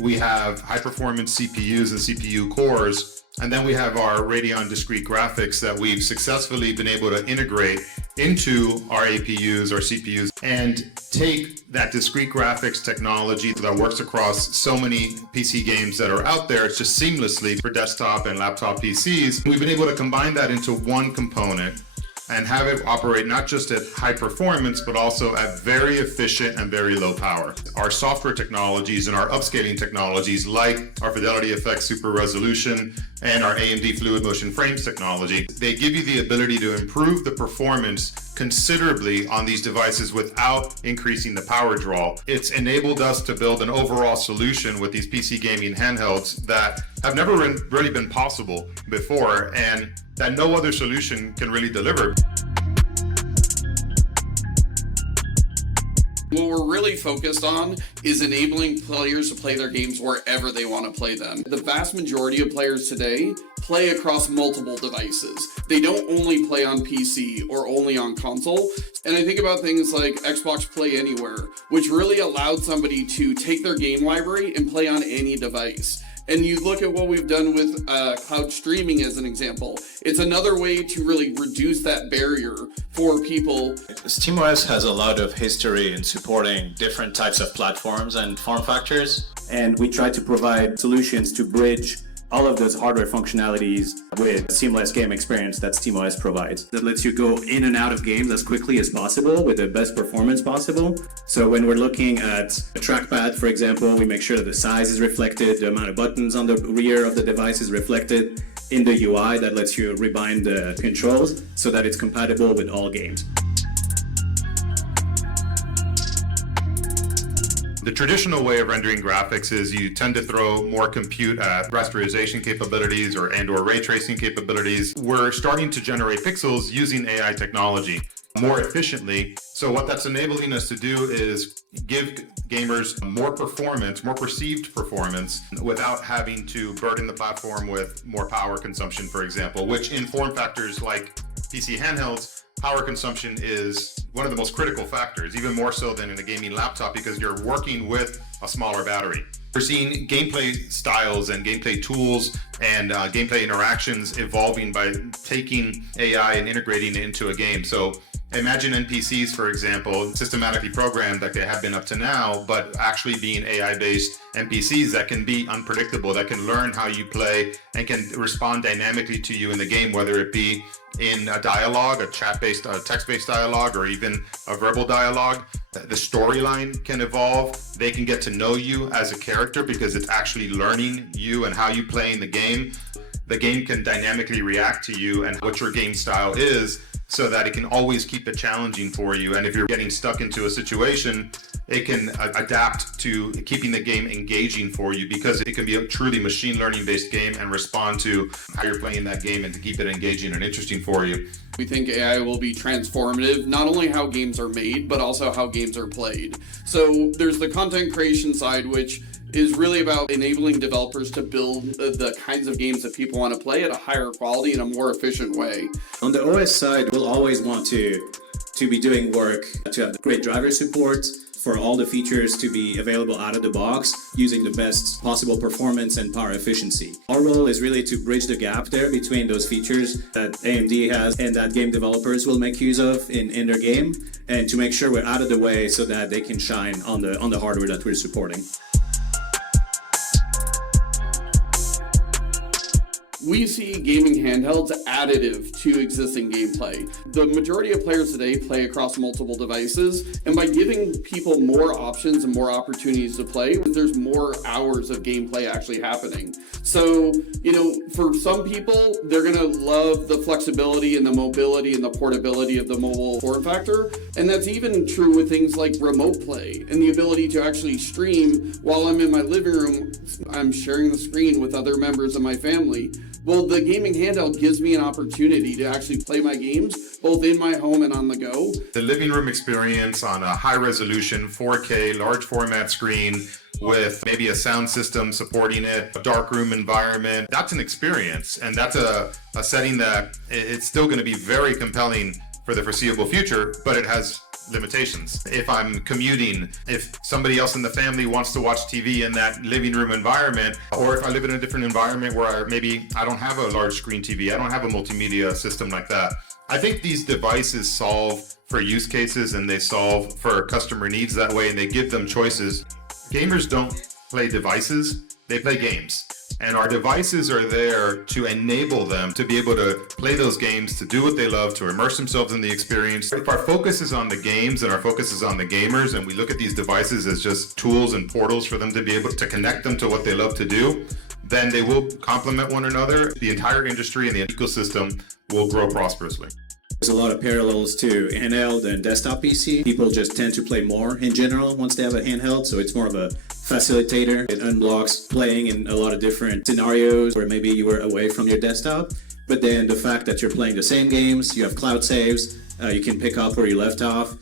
we have high-performance CPUs and CPU cores, and then we have our Radeon discrete graphics that we've successfully been able to integrate into our APUs or CPUs and take that discrete graphics technology that works across so many PC games that are out there, just seamlessly for desktop and laptop PCs. We've been able to combine that into one component and have it operate not just at high performance, but also at very efficient and very low power. Our software technologies and our upscaling technologies, like our Fidelity FX Super Resolution and our AMD Fluid Motion Frames technology, they give you the ability to improve the performance considerably on these devices without increasing the power draw. It's enabled us to build an overall solution with these PC gaming handhelds that have never really been possible before, and that no other solution can really deliver. What we're really focused on is enabling players to play their games wherever they want to play them. The vast majority of players today play across multiple devices. They don't only play on PC or only on console. And I think about things like Xbox Play Anywhere, which really allowed somebody to take their game library and play on any device. And you look at what we've done with cloud streaming as an example. It's another way to really reduce that barrier for people. SteamOS has a lot of history in supporting different types of platforms and form factors. And we try to provide solutions to bridge all of those hardware functionalities with a seamless game experience that SteamOS provides. That lets you go in and out of games as quickly as possible with the best performance possible. So when we're looking at a trackpad, for example, we make sure that the size is reflected, the amount of buttons on the rear of the device is reflected in the UI. That lets you rebind the controls so that it's compatible with all games. The traditional way of rendering graphics is you tend to throw more compute at rasterization capabilities or ray tracing capabilities. We're starting to generate pixels using AI technology more efficiently. So what that's enabling us to do is give gamers more performance, more perceived performance, without having to burden the platform with more power consumption, for example, which in form factors like PC handhelds, power consumption is one of the most critical factors, even more so than in a gaming laptop, because you're working with a smaller battery. We're seeing gameplay styles and gameplay tools and gameplay interactions evolving by taking AI and integrating it into a game. So imagine NPCs, for example, systematically programmed like they have been up to now, but actually being AI-based NPCs that can be unpredictable, that can learn how you play and can respond dynamically to you in the game, whether it be in a dialogue, a chat-based, text-based dialogue, or even a verbal dialogue. The storyline can evolve. They can get to know you as a character because it's actually learning you and how you play in the game. The game can dynamically react to you and what your game style is, so that it can always keep it challenging for you. And if you're getting stuck into a situation, it can adapt to keeping the game engaging for you, because it can be a truly machine learning based game and respond to how you're playing that game and to keep it engaging and interesting for you. We think AI will be transformative, not only how games are made, but also how games are played. So there's the content creation side, which is really about enabling developers to build the kinds of games that people want to play at a higher quality in a more efficient way. On the OS side, we'll always want to be doing work to have great driver support, for all the features to be available out of the box using the best possible performance and power efficiency. Our role is really to bridge the gap there between those features that AMD has and that game developers will make use of in their game, and to make sure we're out of the way so that they can shine on the hardware that we're supporting. We see gaming handhelds additive to existing gameplay. The majority of players today play across multiple devices, and by giving people more options and more opportunities to play, there's more hours of gameplay actually happening. So, for some people, they're gonna love the flexibility and the mobility and the portability of the mobile form factor, and that's even true with things like remote play and the ability to actually stream while I'm in my living room. I'm sharing the screen with other members of my family. Well, the gaming handheld gives me an opportunity to actually play my games both in my home and on the go. The living room experience on a high resolution 4K large format screen with maybe a sound system supporting it, a dark room environment, that's an experience. And that's a setting that it's still going to be very compelling for the foreseeable future, but it has limitations. If I'm commuting, if somebody else in the family wants to watch TV in that living room environment, or if I live in a different environment where maybe I don't have a large screen TV, I don't have a multimedia system like that. I think these devices solve for use cases and they solve for customer needs that way, and they give them choices. Gamers don't play devices, they play games. And our devices are there to enable them to be able to play those games, to do what they love, to immerse themselves in the experience. If our focus is on the games and our focus is on the gamers, and we look at these devices as just tools and portals for them to be able to connect them to what they love to do, then they will complement one another. The entire industry and the ecosystem will grow prosperously. There's a lot of parallels to handheld and desktop PC. People just tend to play more in general once they have a handheld, so it's more of a facilitator. It unblocks playing in a lot of different scenarios where maybe you were away from your desktop. But then the fact that you're playing the same games, you have cloud saves, you can pick up where you left off.